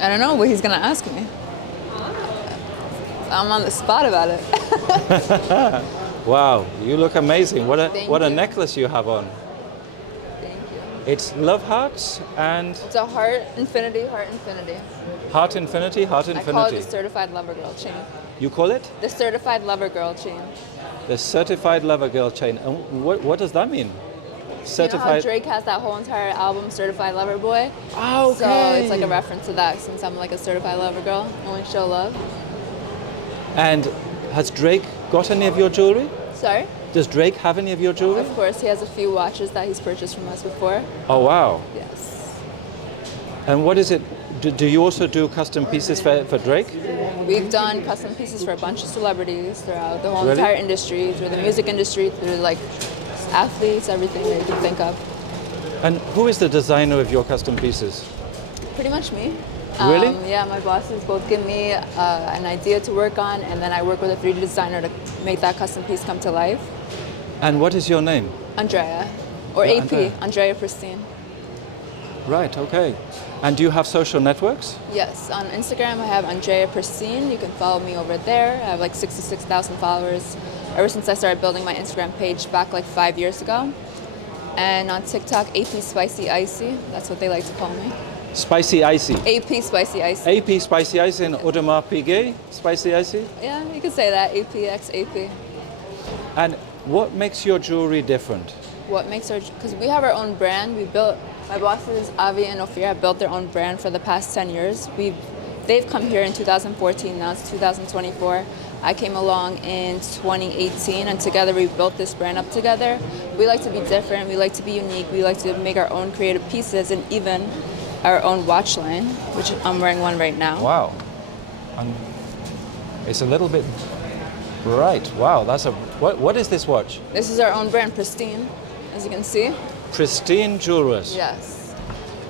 I don't know what he's gonna ask me. I'm on the spot about it. Wow, you look amazing. Thank What a you. necklace you have on. Thank you. It's love hearts and It's a heart infinity, heart infinity. heart infinity, heart I call it infinity. the certified lover girl chain. You call it The certified lover girl chain. the certified lover girl chain. And what does that mean? You know how Certified. Drake has that whole entire album, Certified Lover Boy? Ah, okay. So it's like a reference to that since I'm like a certified lover girl. Only show love. And has Drake got any of your jewelry? Sorry? Does Drake have any of your jewelry? Of course, he has a few watches that he's purchased from us before. Oh, wow. Yes. And what is it? Do you also do custom pieces for Drake? We've done custom pieces for a bunch of celebrities throughout the whole Really? entire industry, through the music industry, through like athletes, everything that you can think of. And who is the designer of your custom pieces? Pretty much me. Really? Yeah, my bosses both give me an idea to work on, and then I work with a 3D designer to make that custom piece come to life. And what is your name? Andrea, or Yeah, AP, Andrea Pristine. Right, okay. And do you have social networks? Yes, on Instagram I have Andrea Pristine. You can follow me over there. I have like 66,000 followers ever since I started building my Instagram page back like 5 years ago. And on TikTok, AP Spicy Icy. That's what they like to call me. Spicy Icy. AP Spicy Icy. AP Spicy Icy and Audemars Piguet Spicy Icy. Yeah, you could say that. APX AP. And what makes your jewelry different? What makes our, because we have our own brand. We built, my bosses Avi and Ophir have built their own brand for the past 10 years. They've come here in 2014, now it's 2024. I came along in 2018, and together we built this brand up together. We like to be different, we like to be unique, we like to make our own creative pieces, and even our own watch line, which I'm wearing one right now. Wow. It's a little bit bright. Wow, that's a, what is this watch? This is our own brand, Pristine, as you can see. Pristine Jewelers. Yes.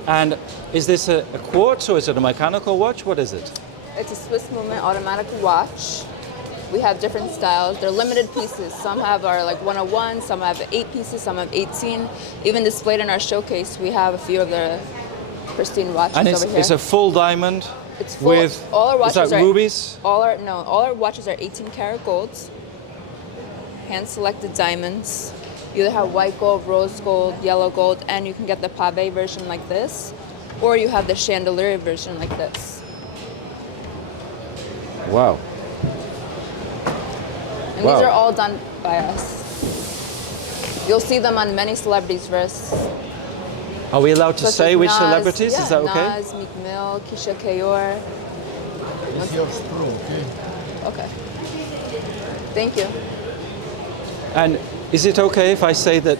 And is this a quartz or is it a mechanical watch? What is it? It's a Swiss movement automatic watch. We have different styles. They're limited pieces. Some have our like 101, some have 8 pieces, some have 18. Even displayed in our showcase, we have a few of the Pristine watches And over here. it's a full diamond It's full, with, all our watches is that are rubies? All our watches are 18 karat golds, hand selected diamonds. You either have white gold, rose gold, yellow gold, and you can get the pave version like this, or you have the chandelier version like this. Wow. And Wow. these are all done by us. You'll see them on many celebrities' wrists. Are we allowed to Such say as which Nas, celebrities? yeah, Is that okay? Nas, Meek Mill, Keisha Kayor. It's yours too, okay? Okay. Thank you. And is it okay if I say that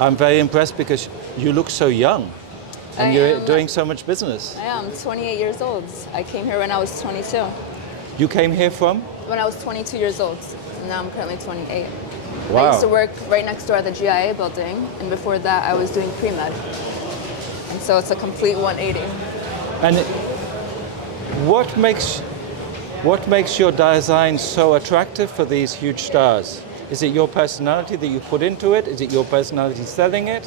I'm very impressed because you look so young and I you're am. doing so much business? I am 28 years old. I came here when I was 22. You came here from? When I was 22 years old. And now I'm currently 28. I Wow. used to work right next door at the GIA building, and before that I was doing pre-med. And so it's a complete 180. And what makes your design so attractive for these huge stars? Is it your personality that you put into it? Is it your personality selling it?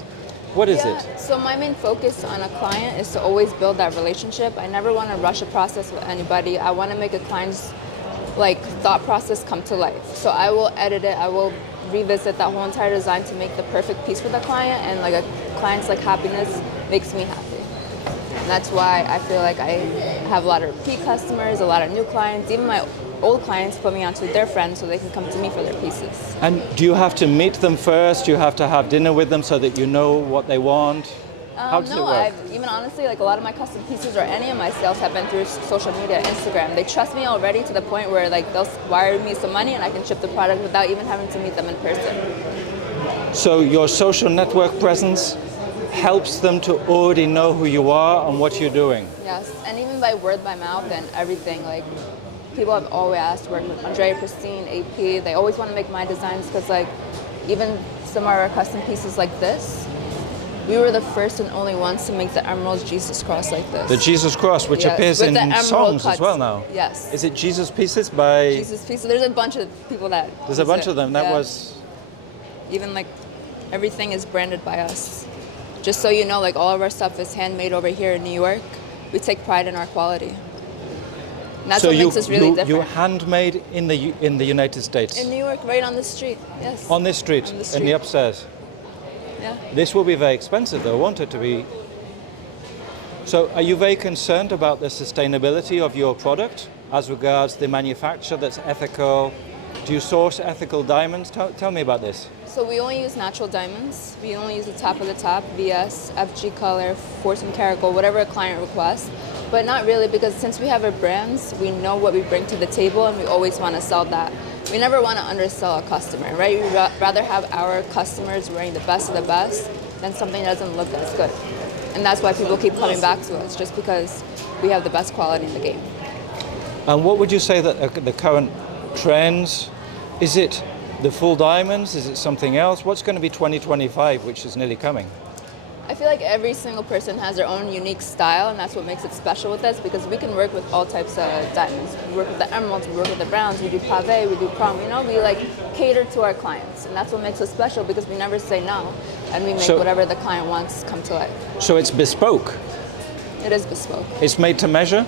What is it? So my main focus on a client is to always build that relationship. I never want to rush a process with anybody. I want to make a client's like thought process come to life. So I will edit it. I will revisit that whole entire design to make the perfect piece for the client, and like a client's like happiness makes me happy. And that's why I feel like I have a lot of repeat customers, a lot of new clients, even my old clients put me onto their friends so they can come to me for their pieces. And do you have to meet them first? Do you have to have dinner with them so that you know what they want? How does it No, work? even honestly, like a lot of my custom pieces or any of my sales have been through social media, Instagram. They trust me already to the point where like they'll wire me some money and I can ship the product without even having to meet them in person. So your social network presence helps them to already know who you are and what you're doing. Yes, and even by word by mouth and everything, like people have always asked to work with Andrea Pristine, AP. They always want to make my designs because like even some of our custom pieces like this, we were the first and only ones to make the Emerald Jesus cross like this. The Jesus cross, which Yes, appears with in the emerald songs as cuts. well now. Yes. Is it Jesus Pieces by... Jesus pieces. There's a bunch of people that. There's a use bunch it. of them. That Yeah. was... Even like everything is branded by us. Just so you know, like all of our stuff is handmade over here in New York. we take pride in our quality. And that's So what makes us really different. you handmade in the United States? In New York, right on the street, yes. On this street, On the in street. the upstairs? Yeah. This will be very expensive though, won't it, to be... So are you very concerned about the sustainability of your product as regards the manufacture that's ethical? Do you source ethical diamonds? Tell me about this. So we only use natural diamonds. We only use the top of the top, VS, FG color, 14 karat gold, whatever a client requests. But not really, because since we have our brands, we know what we bring to the table and we always want to sell that. We never want to undersell a customer, right? We'd rather have our customers wearing the best of the best than something that doesn't look as good. And that's why people keep coming back to us, just because we have the best quality in the game. And what would you say that the current trends, is it the full diamonds? Is it something else? What's going to be 2025, which is nearly coming? I feel like every single person has their own unique style, and that's what makes it special with us, because we can work with all types of diamonds. We work with the emeralds, we work with the browns, we do pave, we do chrome, you know, we like cater to our clients. And that's what makes us special, because we never say no, and we make whatever the client wants come to life. So it's bespoke? It is bespoke. It's made to measure?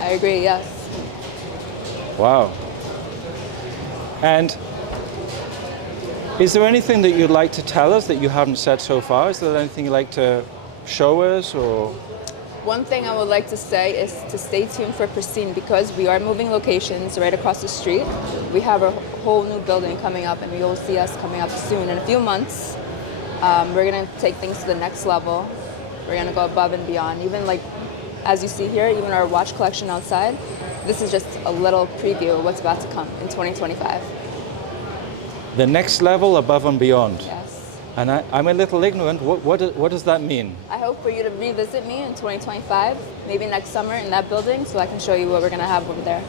I agree, yes. Wow. And is there anything that you'd like to tell us that you haven't said so far? Is there anything you'd like to show us, or? One thing I would like to say is to stay tuned for Pristine, because we are moving locations right across the street. We have a whole new building coming up, and you'll see us coming up soon. In a few months, we're gonna take things to the next level. We're gonna go above and beyond. Even like, as you see here, even our watch collection outside, this is just a little preview of what's about to come in 2025. The next level, above and beyond. Yes. And I'm a little ignorant. What does that mean? I hope for you to revisit me in 2025, maybe next summer in that building, so I can show you what we're gonna have over there.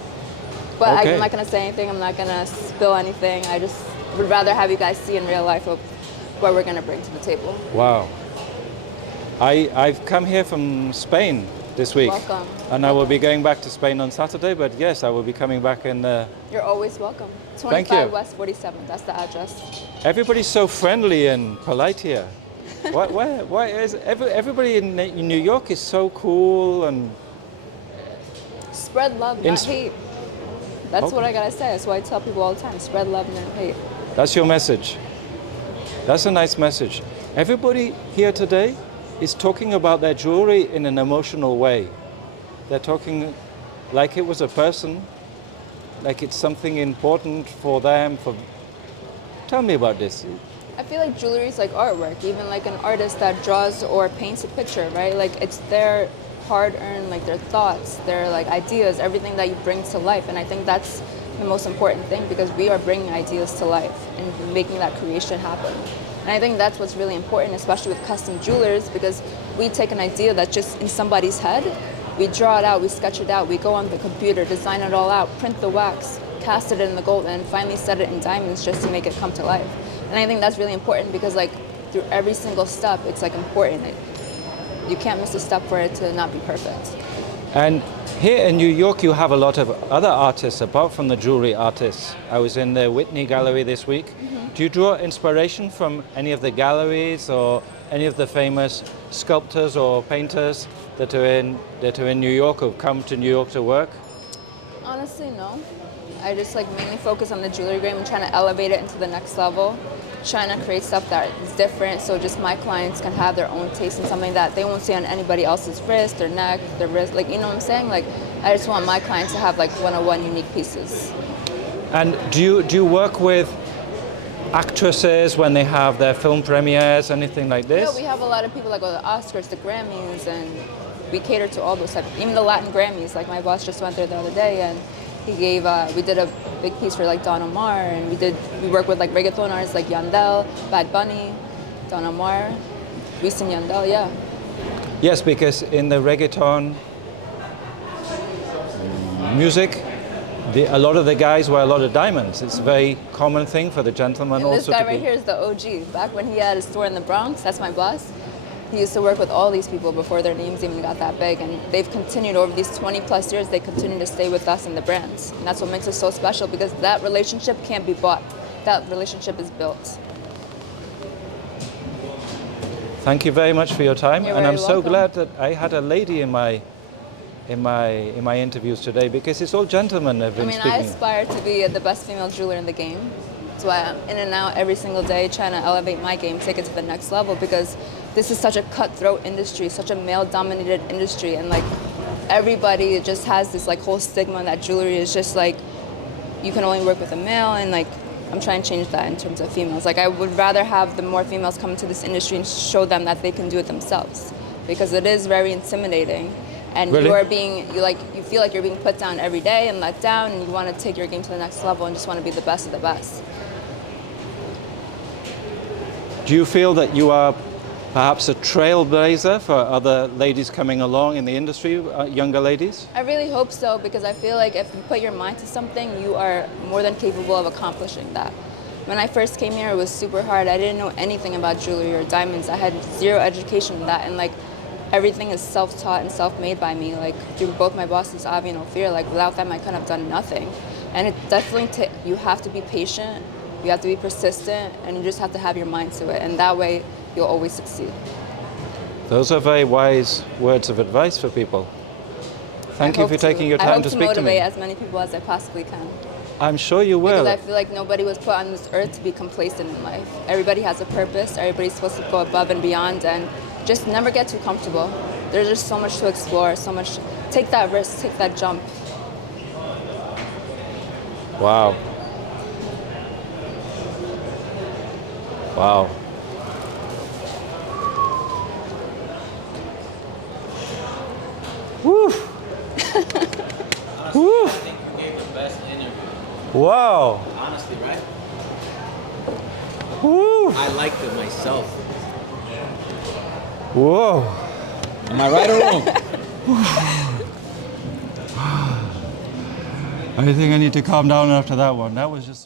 But Okay. I'm not gonna say anything, I'm not gonna spill anything. I just would rather have you guys see in real life of what we're gonna bring to the table. Wow. I've come here from Spain this week. Welcome. And I will be going back to Spain on Saturday, but yes, I will be coming back in... You're always welcome. Thank 25 you. West 47th, that's the address. Everybody's so friendly and polite here. Why is everybody in New York is so cool and... Spread love, not hate. That's what I gotta say. That's why I tell people all the time, spread love, not hate. That's your message. That's a nice message. Everybody here today is talking about their jewelry in an emotional way. They're talking like it was a person, like it's something important for them. Tell me about this. I feel like jewelry is like artwork, even like an artist that draws or paints a picture, right? Like it's their hard-earned, like their thoughts, their like ideas, everything that you bring to life. And I think that's the most important thing, because we are bringing ideas to life and making that creation happen. And I think that's what's really important, especially with custom jewelers, because we take an idea that's just in somebody's head, we draw it out, we sketch it out, we go on the computer, design it all out, print the wax, cast it in the gold, and finally set it in diamonds just to make it come to life. And I think that's really important, because like through every single step, it's like important. You can't miss a step for it to not be perfect. And here in New York, you have a lot of other artists apart from the jewelry artists. I was in the Whitney Gallery this week. Do you draw inspiration from any of the galleries or any of the famous sculptors or painters that are in New York or come to New York to work? Honestly, no. I just like mainly focus on the jewelry game and trying to elevate it into the next level, trying to create stuff that is different, so just my clients can have their own taste in something that they won't see on anybody else's wrist, their neck, their wrist, like, you know what I'm saying? Like, I just want my clients to have like one-on-one unique pieces. And do you work with actresses when they have their film premieres, anything like this? Yeah, we have a lot of people that go to the Oscars, the Grammys, and we cater to all those types, even the Latin Grammys. Like my boss just went there the other day, and he gave, we did a big piece for like Don Omar, and we work with like reggaeton artists like Yandel, Bad Bunny, Don Omar, recent Yandel, yeah. Yes, because in the reggaeton music, a lot of the guys wear a lot of diamonds. It's a very common thing for the gentleman And also this guy to right here is the OG. Back when he had a store in the Bronx, that's my boss. He used to work with all these people before their names even got that big, and they've continued over these 20 plus years, they continue to stay with us and the brands. And that's what makes us so special, because that relationship can't be bought. That relationship is built. Thank you very much for your time, You're and I'm very so welcome. glad that I had a lady in my interviews today, because it's all gentlemen I've I been mean, I speaking. aspire to be the best female jeweler in the game. That's why I'm in and out every single day trying to elevate my game, take it to the next level, because this is such a cutthroat industry, such a male-dominated industry, and like everybody just has this like whole stigma that jewelry is just like you can only work with a male, and like I'm trying to change that in terms of females. Like I would rather have the more females come into this industry and show them that they can do it themselves, because it is very intimidating. And Really? you feel like you're being put down every day and let down, and you want to take your game to the next level and just want to be the best of the best. Do you feel that you are perhaps a trailblazer for other ladies coming along in the industry, younger ladies? I really hope so, because I feel like if you put your mind to something, you are more than capable of accomplishing that. When I first came here, it was super hard. I didn't know anything about jewelry or diamonds. I had zero education in that, and like everything is self-taught and self-made by me. Like through both my bosses, Avi and Ophir. Like without them, I couldn't have done nothing. And it definitely you have to be patient, you have to be persistent, and you just have to have your mind to it. And that way, you'll always succeed. Those are very wise words of advice for people. Thank you for taking your time to speak to I hope to motivate me. as many people as I possibly can. I'm sure you will. Because I feel like nobody was put on this earth to be complacent in life. Everybody has a purpose. Everybody's supposed to go above and beyond, and just never get too comfortable. There's just so much to explore, so much. Take that risk, take that jump. Wow. Wow. Woo! Woo! I think you gave the best interview. Wow. Honestly, right? Woo! I liked it myself. Whoa. Am I right or wrong? I think I need to calm down after that one. That was just